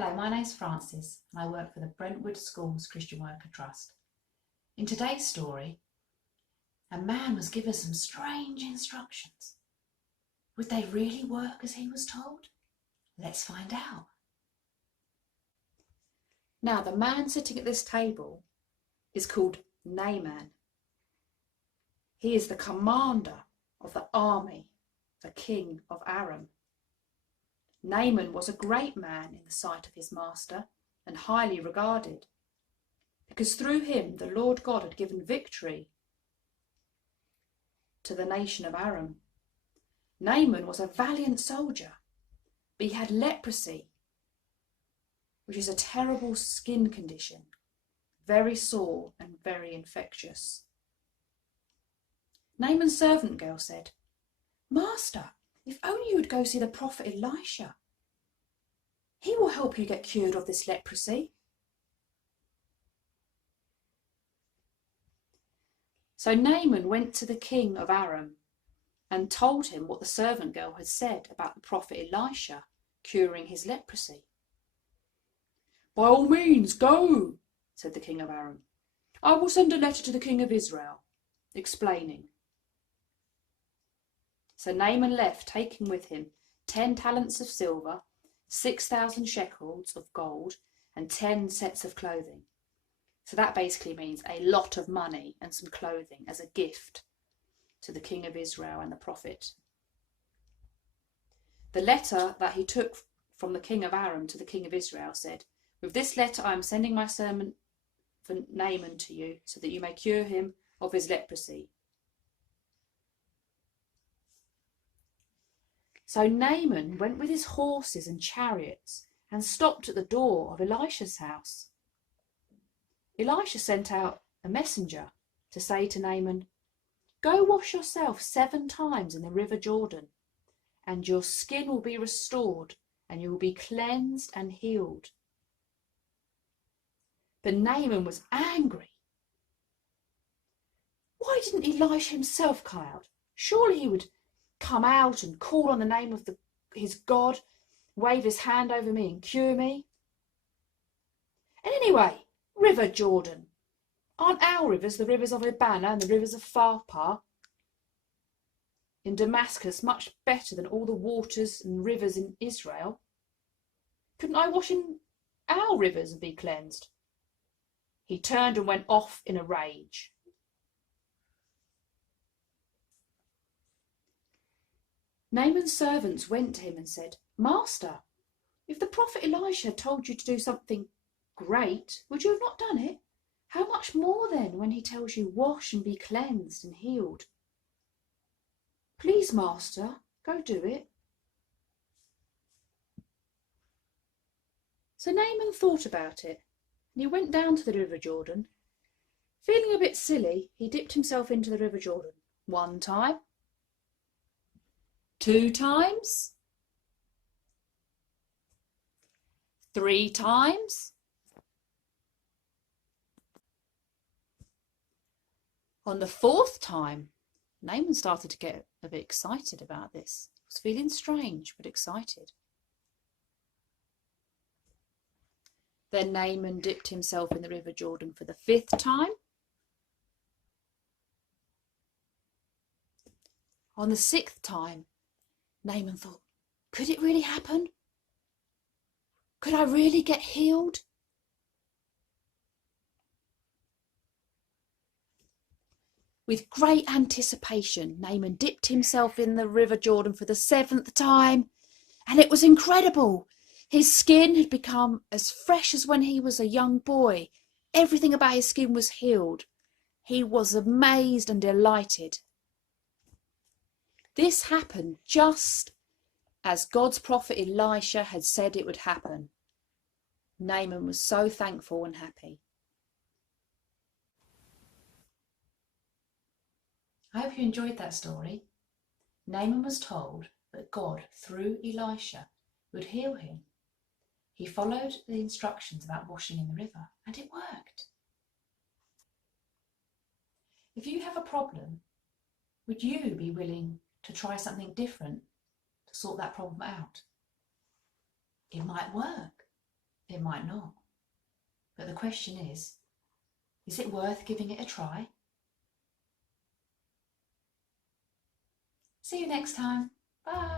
Hello, my name's Frances and I work for the Brentwood Schools Christian Worker Trust. In today's story, a man was given some strange instructions. Would they really work as he was told? Let's find out. Now, the man sitting at this table is called Naaman. He is the commander of the army, the king of Aram. Naaman was a great man in the sight of his master and highly regarded, because through him the Lord God had given victory to the nation of Aram. Naaman was a valiant soldier, but he had leprosy, which is a terrible skin condition, very sore and very infectious. Naaman's servant girl said, "Master, if only you would go see the prophet Elisha. He will help you get cured of this leprosy." So Naaman went to the king of Aram and told him what the servant girl had said about the prophet Elisha curing his leprosy. "By all means, go," said the king of Aram. "I will send a letter to the king of Israel, explaining." So Naaman left, taking with him 10 talents of silver, 6,000 shekels of gold, and 10 sets of clothing. So that basically means a lot of money and some clothing as a gift to the king of Israel and the prophet. The letter that he took from the king of Aram to the king of Israel said, "With this letter I am sending my servant for Naaman to you, so that you may cure him of his leprosy." So Naaman went with his horses and chariots and stopped at the door of Elisha's house. Elisha sent out a messenger to say to Naaman, "Go wash yourself 7 times in the river Jordan, and your skin will be restored, and you will be cleansed and healed." But Naaman was angry. Why didn't Elisha himself come out? Surely he would come out and call on the name of his God, wave his hand over me and cure me. And anyway, River Jordan, aren't our rivers the rivers of Abana and the rivers of Pharpar in Damascus much better than all the waters and rivers in Israel? Couldn't I wash in our rivers and be cleansed? He turned and went off in a rage. Naaman's servants went to him and said, "Master, if the prophet Elisha had told you to do something great, would you have not done it? How much more then when he tells you, 'Wash and be cleansed and healed'? Please, master, go do it." So Naaman thought about it, and he went down to the river Jordan. Feeling a bit silly, he dipped himself into the river Jordan 1 time, 2 times, 3 times. On the 4th time, Naaman started to get a bit excited about this. He was feeling strange, but excited. Then Naaman dipped himself in the river Jordan for the 5th time. On the 6th time, Naaman thought, could it really happen? Could I really get healed? With great anticipation, Naaman dipped himself in the river Jordan for the 7th time, and it was incredible. His skin had become as fresh as when he was a young boy. Everything about his skin was healed. He was amazed and delighted. This happened just as God's prophet Elisha had said it would happen. Naaman was so thankful and happy. I hope you enjoyed that story. Naaman was told that God, through Elisha, would heal him. He followed the instructions about washing in the river, and it worked. If you have a problem, would you be willing to try something different to sort that problem out? It might work. It might not. But the question is it worth giving it a try? See you next time. Bye.